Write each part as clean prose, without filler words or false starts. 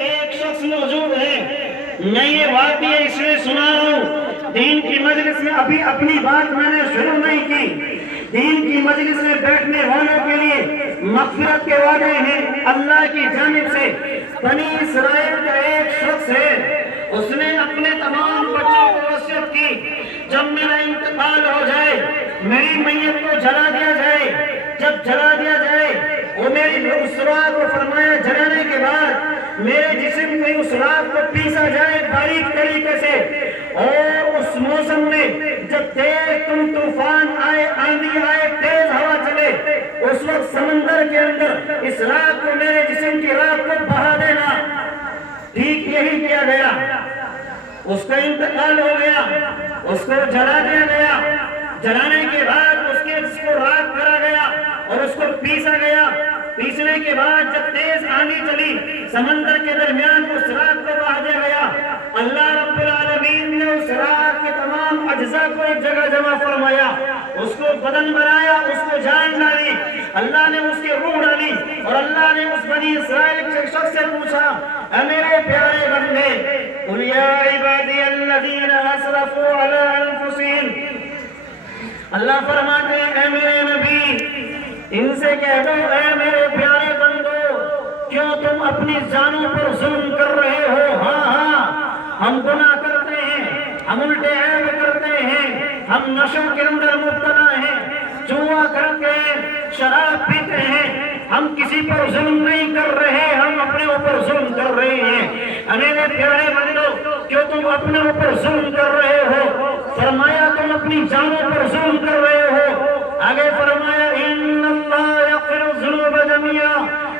ایک شخص موجود ہے، میں یہ واقعہ اس لیے سنا رہا ہوں، دین کی مجلس میں ابھی اپنی بات میں نے شروع نہیں کی، دین کی مجلس میں بیٹھنے والوں کے لیے مغفرت کے وعدے ہیں اللہ کی جانب سے۔ بنی اسرائیل کا ایک شخص ہے، اس نے اپنے تمام بچوں کو وصیت کی جب میرا انتقال ہو جائے میری میت کو جلا دیا جائے، جب جلا دیا جائے وہ میری اس راہ کو فرمایا جلانے کے بعد میرے جسم میں اس راہ کو پیسا جائے باریک طریقے سے، اور اس موسم میں جب تیز طوفان آئے، آندھی آئے، تیز ہوا چلے، اس وقت سمندر کے اندر اس راہ کو میرے جسم کی راہ کو بہا دینا۔ ٹھیک یہی کیا گیا، اس کا انتقال ہو گیا، اس کو جلا دیا گیا، جلانے کے بعد اس کو راکھ کرا گیا اور اس کو پیسا گیا، پیسنے کے بعد جب تیز آندھی چلی سمندر کے درمیان اس راکھ کو بہا دیا گیا، اللہ رب العالمین نے اس راکھ کے تمام اجزاء کو ایک جگہ جمع فرمایا، اس کو بدن بنایا، اس کو جان ڈالی، اللہ نے اس کی روح ڈالی، اور اللہ نے اس بنی اسرائیل کے شخص سے پوچھا، اے میرے پیارے بندے، قل یا عبادی الذین اسرفوا علی انفسہم، اللہ فرماتے ہیں اے میرے نبی ان سے کہہ دو اے میرے پیارے بندو، کیوں تم اپنی جانوں پر ظلم کر رہے ہو؟ ہاں ہم گناہ کرتے ہیں، ہم الٹے عیب کرتے ہیں، ہم نشوں کے اندر مبتلا ہیں، جوا کرتے ہیں، شراب پیتے ہیں، ہم کسی پر ظلم نہیں کر رہے، ہم اپنے اوپر ظلم کر رہے ہیں۔ میرے پیارے بندو کیوں تم اپنے اوپر ظلم کر رہے ہو؟ فرمایا تم اپنی جانوں پر ظلم کر رہے ہو۔ آگے فرمایا ان اللہ یغفر الذنوب جميعا،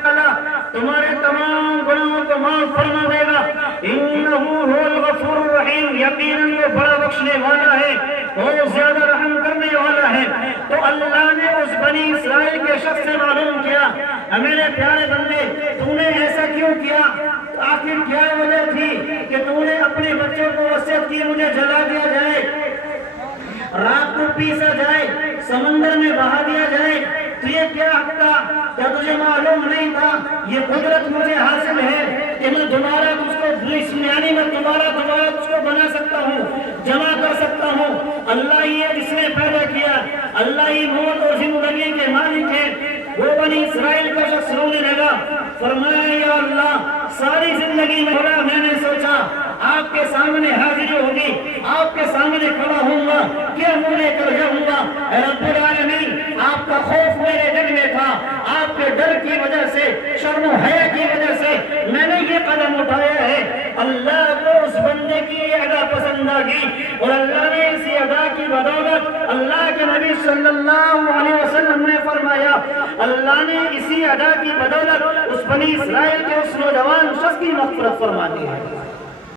اللہ تمہارے تمام گناہوں کو معاف فرما دے گا، انہ هو الغفور الرحیم، یقیناً وہ بڑا بخشنے والا ہے، بہت زیادہ رحم کرنے والا ہے۔ تو اللہ نے اس بنی اسرائیل کے شخص سے معلوم کیا، میرے پیارے بندے تم نے ایسا کیوں کیا؟ آخر کیا وجہ تھی کہ تم نے اپنے بچوں کو وصیت کی مجھے جلا دیا جائے، رات کو پیسا جائے، سمندر میں بہا دیا جائے، تو یہ کیا حق تھا؟ کیا تجھے معلوم نہیں تھا یہ قدرت مجھے حاصل ہے کہ میں دوبارہ اس کو میں دوبارہ اس کو بنا سکتا ہوں، جمع کر سکتا ہوں؟ اللہ ہی ہے جس نے پیدا کیا، اللہ ہی موت اور زندگی کے مالک ہے۔ وہ بنی اسرائیل کا شخص رونے لگا، فرمایا یا اللہ ساری زندگی میں نے سوچا آپ کے سامنے حاضری ہوگی، آپ کے سامنے کھڑا ہوں گا، کیا منہ لے کر جاؤں گا؟ اے رب العالمین آپ کا خوف میرے دل میں تھا، آپ کے ڈر کی وجہ سے، شرم و حیا کی وجہ سے میں نے یہ قدم اٹھایا ہے۔ اللہ کو اس بندے کی ادا پسند آ گئی، اور اللہ نے اسی ادا کی بدولت اللہ کے نبی صلی اللہ علیہ وسلم نے فرمایا، اللہ نے اسی ادا کی بدولت اس بنی اسرائیل کے اس نوجوان شخص کی مغفرت فرما دی ہے۔